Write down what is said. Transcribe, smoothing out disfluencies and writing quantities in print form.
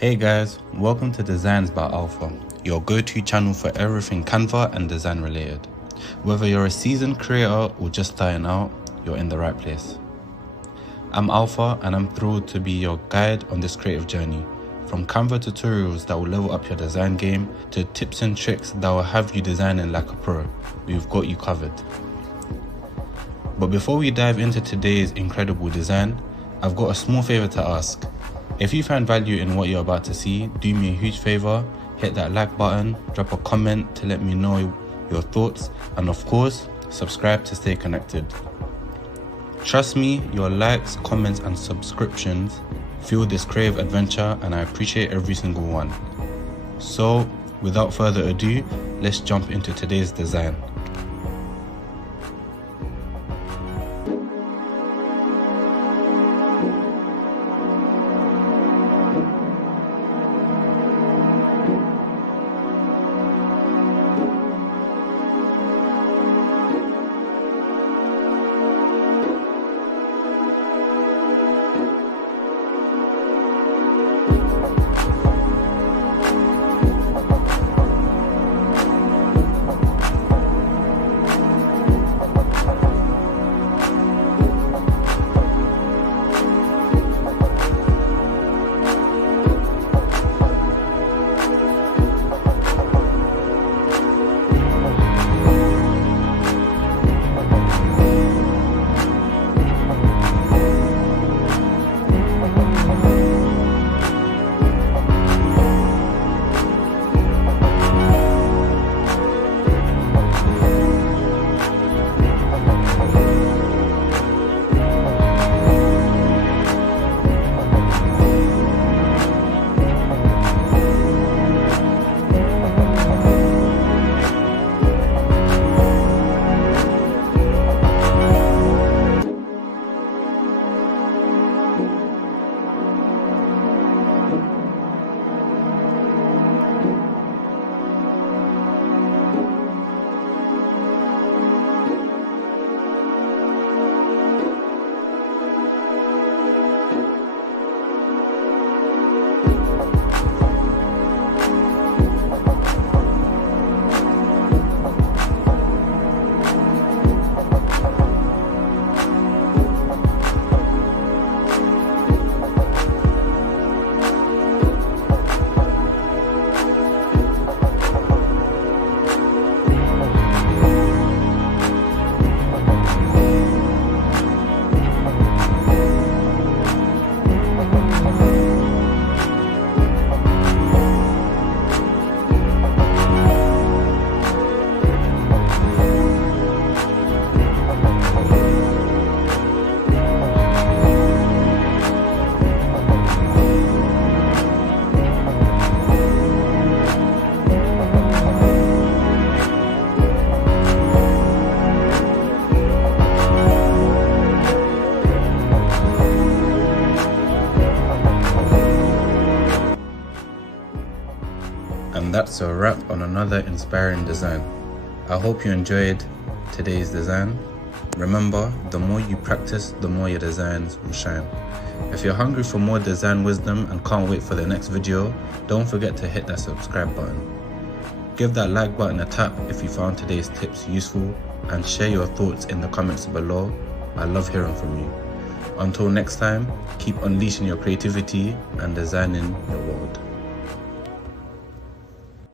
Hey guys, welcome to Designs by Alpha, your go-to channel for everything Canva and design related. Whether you're a seasoned creator or just starting out, you're in the right place. I'm Alpha and I'm thrilled to be your guide on this creative journey. From Canva tutorials that will level up your design game to tips and tricks that will have you designing like a pro, we've got you covered. But before we dive into today's incredible design, I've got a small favor to ask. If you find value in what you're about to see, do me a huge favor, hit that like button, drop a comment to let me know your thoughts, and of course, subscribe to stay connected. Trust me, your likes, comments, and subscriptions fuel this creative adventure, and I appreciate every single one. So, without further ado, let's jump into today's design. And that's a wrap on another inspiring design. I hope you enjoyed today's design. Remember, the more you practice, the more your designs will shine. If you're hungry for more design wisdom and can't wait for the next video, don't forget to hit that subscribe button. Give that like button a tap if you found today's tips useful, and share your thoughts in the comments below. I love hearing from you. Until next time, keep unleashing your creativity and designing your world.